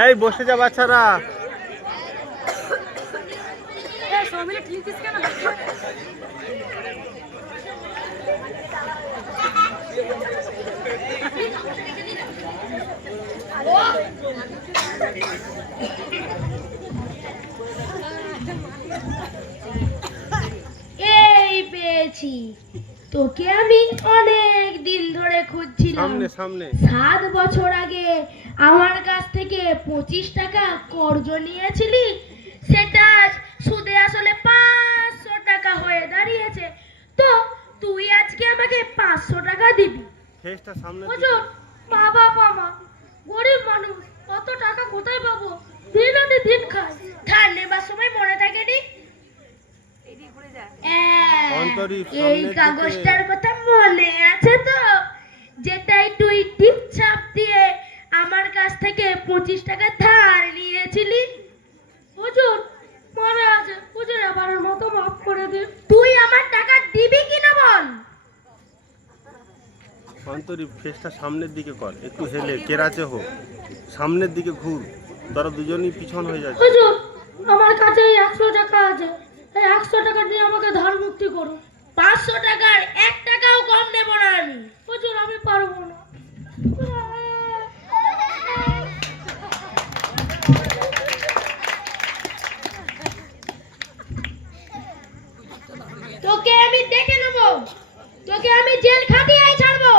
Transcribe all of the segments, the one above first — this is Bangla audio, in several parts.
এই বসে যা বাচ্চারা। এই পেয়েছি। তোকে আমি অনেক দিন ধরে খুঁজছিলাম। সামনে সামনে। সাত বছর আগে আমার কাছ থেকে পঁচিশ টাকা কর্জ নিয়েছিলি? সেটা আজ সুদে আসলে পাঁচশো টাকা হয়ে দাঁড়িয়েছে। তো তুই আজকে আমাকে পাঁচশো টাকা দিবি। বুঝো? বাবা বাবা গরিব মানুষ কত টাকা কোথায় পাবো? দিন আনে দিন খাই ধার নেবার সময় মনে থাকেনি? হ্যাঁ, এই কাগজটার কথা মনে আছে তো? যেটাই তুই টিপ ছাপ কাছ থেকে পঁচিশ টাকা ধার নিয়েছিলি? হুজুর আছে হুজুর মতো মাফ করে দিন। তুই আমার টাকা দিবি কিনা বল? অন্তরী ফেসটা সামনের দিকে কর একটু হেলে কেরাচে হোক। সামনের দিকে ঘুর তোরা দুজনই পিছন হয়ে যাচ্ছে। হুজুর আমার কাছে এই একশো টাকা আছে। এই একশো টাকা নিয়ে আমাকে ধার মুক্তি করো। পাঁচশো টাকার এক তোকে আমি জেল খাটিয়ে ছাড়বো।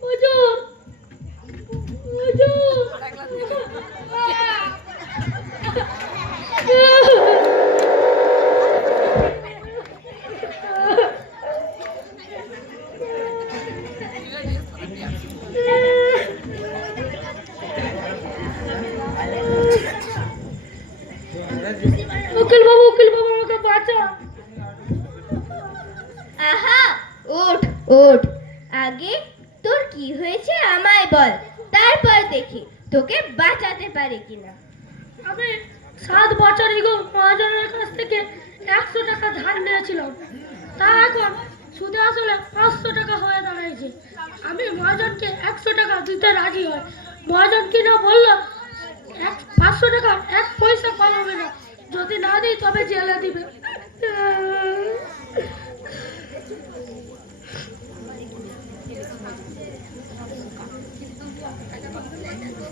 হুজুর হুজুর। তারপর দেখি তোকে বাঁচাতে পারে কিনা। আমি সাত বছর এগো মহাজনের কাছ থেকে একশো টাকা ধার নিয়েছিলাম। তা এখন সুদে আসলে পাঁচশো টাকা হয়ে দাঁড়াইছে। আমি মহাজনকে একশো টাকা দিতে রাজি হয়। মহাজন কিনা বলল, এক, পাঁচশো টাকা, এক পয়সা কমাবে না। যদি না দিই তবে জেলে দিবে।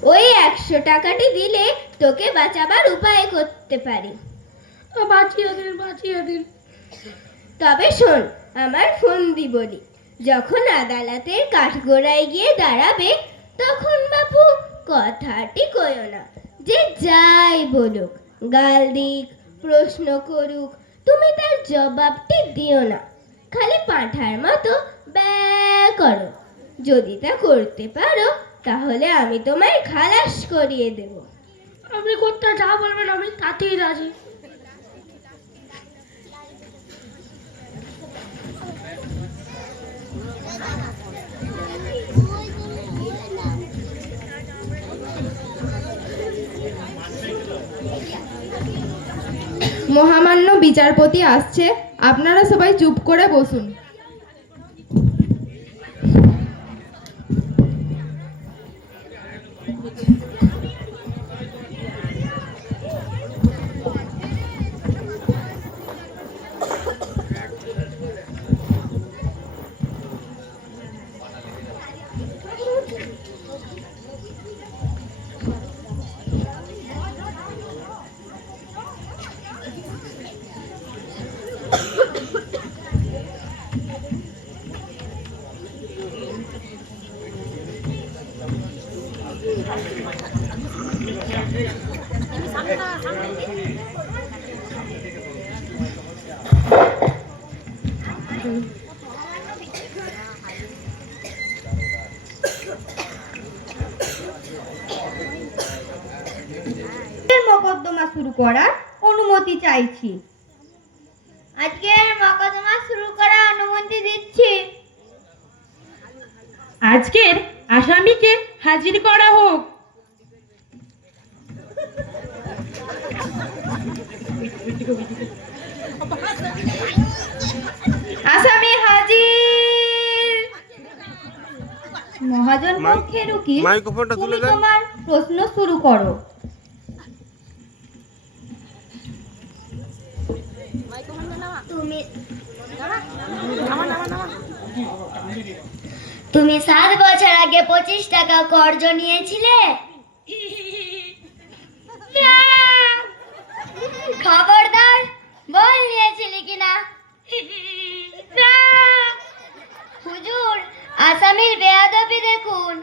ওই একশো টাকাটি দিলে তোকে বাঁচাবার উপায় করতে পারি। বাঁচিয়ে দিন বাঁচিয়ে দিন। তবে শোন আমার ফোন দি বলি। যখন আদালতের কাঠগোড়ায় গিয়ে দাঁড়াবে তখন বাপু কথাটি কইও না। যে যাই বলুক গাল দিক প্রশ্ন করুক তুমি তার জবাবটি দিও না। খালি পাঁঠার মতো ব্যা করো। যদি তা করতে পারো তাহলে আমি তোমায় খালাস করিয়ে দেবো। আপনি করতে যা বলবেন আমি তাতেই রাজি। মহামান্য বিচারপতি আসছে আপনারা সবাই চুপ করে বসুন। মকদ্দমা শুরু করার অনুমতি চাইছি। আজকে মকদ্দমা শুরু করার অনুমতি দিচ্ছি। আজকের আসামিকে হাজির করা হোক। আসামি হাজির। মহাজন পক্ষের উকিল মাইক্রোফোনটা তুলে তুমি তোমার প্রশ্ন শুরু করো। তুমি তুমি সাত বছর আগে পঁচিশ টাকা কর্জ নিয়েছিলে? খবরদার বল নিয়েছিলি কিনা? হুজুর আসামির বেয়াদবি দেখুন।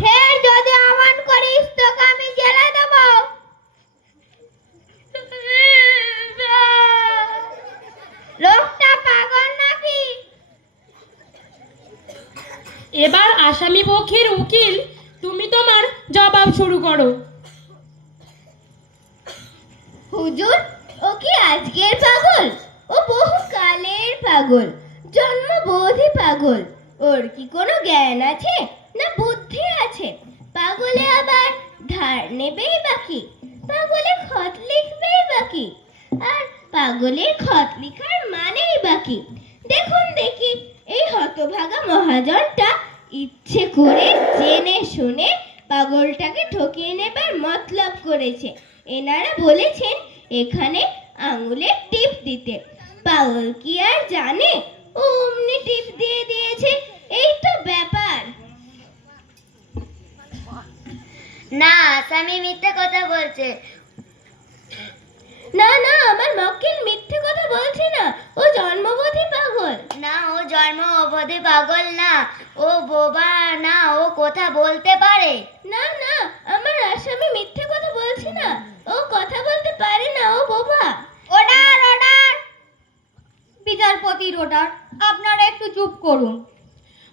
ফের যদি আমান করিস তোকে আমি জেলে দেবো। লোকটা পাগল নাকি? এবার আসামি পক্ষের উকিল তুমি তোমার জবাব শুরু করো। হুজুর ও কি আজকের পাগল? ও বহু কালের পাগল, জন্মবোধি পাগল। ওর কি কোনো জ্ঞান আছে না বুদ্ধি আছে? পাগলে আবার ধার নেবেই বাকি, পাগলে খত লিখবেই বাকি, আর পাগলের খত লিখার মানেই বাকি। দেখুন দেখি এই হতভাগা মহাজনটা ইচ্ছে করে জেনে শুনে পাগলটাকে ঠকিয়ে নেবার মতলব করেছে। এনারা বলেছেন এখানে আঙুলের টিপ দিতে। পাগল কি আর জানে? ও অমনি টিপ দিয়ে দিয়েছে। এই তো ব্যাপার। না আসামি মিথ্যে কথা বলছে। না না আমার মক্কেল মিথ্যে কথা বলছে না। ও জন্মবোধি পাগল। না ও জন্ম অবধি পাগল না। ও বোবা না ও কথা বলতে পারে। না না আমার আসামি মিথ্যে কথা বলছে না ও কথা বলতে পারে না ও বোবা অর্ডার অর্ডার বিচারপতির ওটার আপনারা একটু চুপ করুন।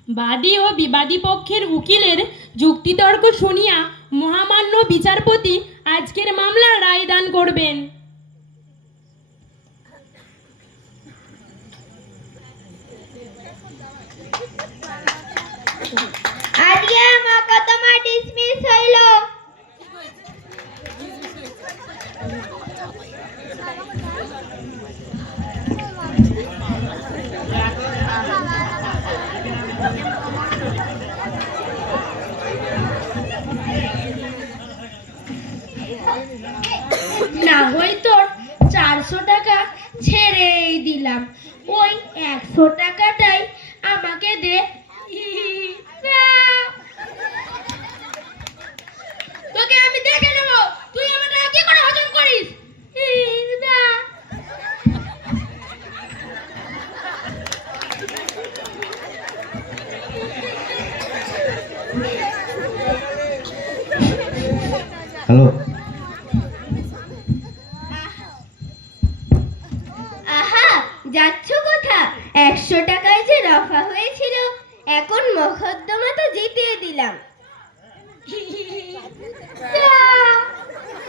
বাদী ও বিবাদী পক্ষের উকিলের যুক্তিতর্ক শুনিয়া মহামান্য বিচারপতি আজকের মামলার রায় দান করবেন। আজকে না হই তোর চারশো টাকা ছেড়েই দিলাম। ওই একশো টাকাটাই আমাকে দে। তোকে আমি দেখে নেব। যাচ্ছ কোথা? একশো টাকায় যে রফা হয়েছিল, এখন মকদ্দমা তো জিতিয়ে দিলাম।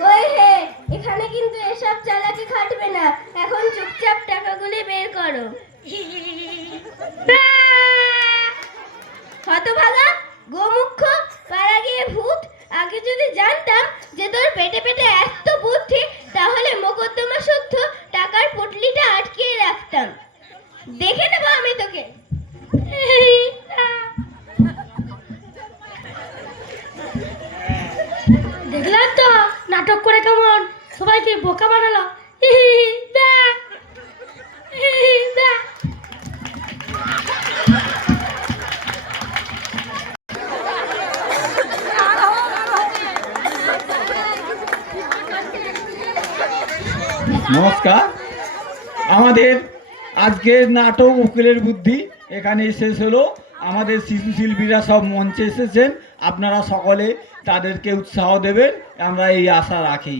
কই হে, এখানে কিন্তু এসব চালাকি খাটবে না। এখন চুপচাপ টাকাগুলি বের করো হতভাগা গোমুখ্য পাড়া গিয়ে ভূত আগে যদি জানতাম যে তোর পেটে পেটে এত বুদ্ধি তাহলে মোকদ্দমা শুদ্ধ টাকার পুটলিটা আটকিয়ে রাখতাম দেখে নেব আমি তোকে দেখলাম তো নাটক করে কেমন সবাইকে বোকা বানালো। নমস্কার। আমাদের আজকের নাটক উকিলের বুদ্ধি এখানে শেষ হলো। আমাদের শিশু শিল্পীরা সব মঞ্চে এসেছেন। আপনারা সকলে তাদেরকে উৎসাহ দেবেন। আমরা এই আশা রাখি।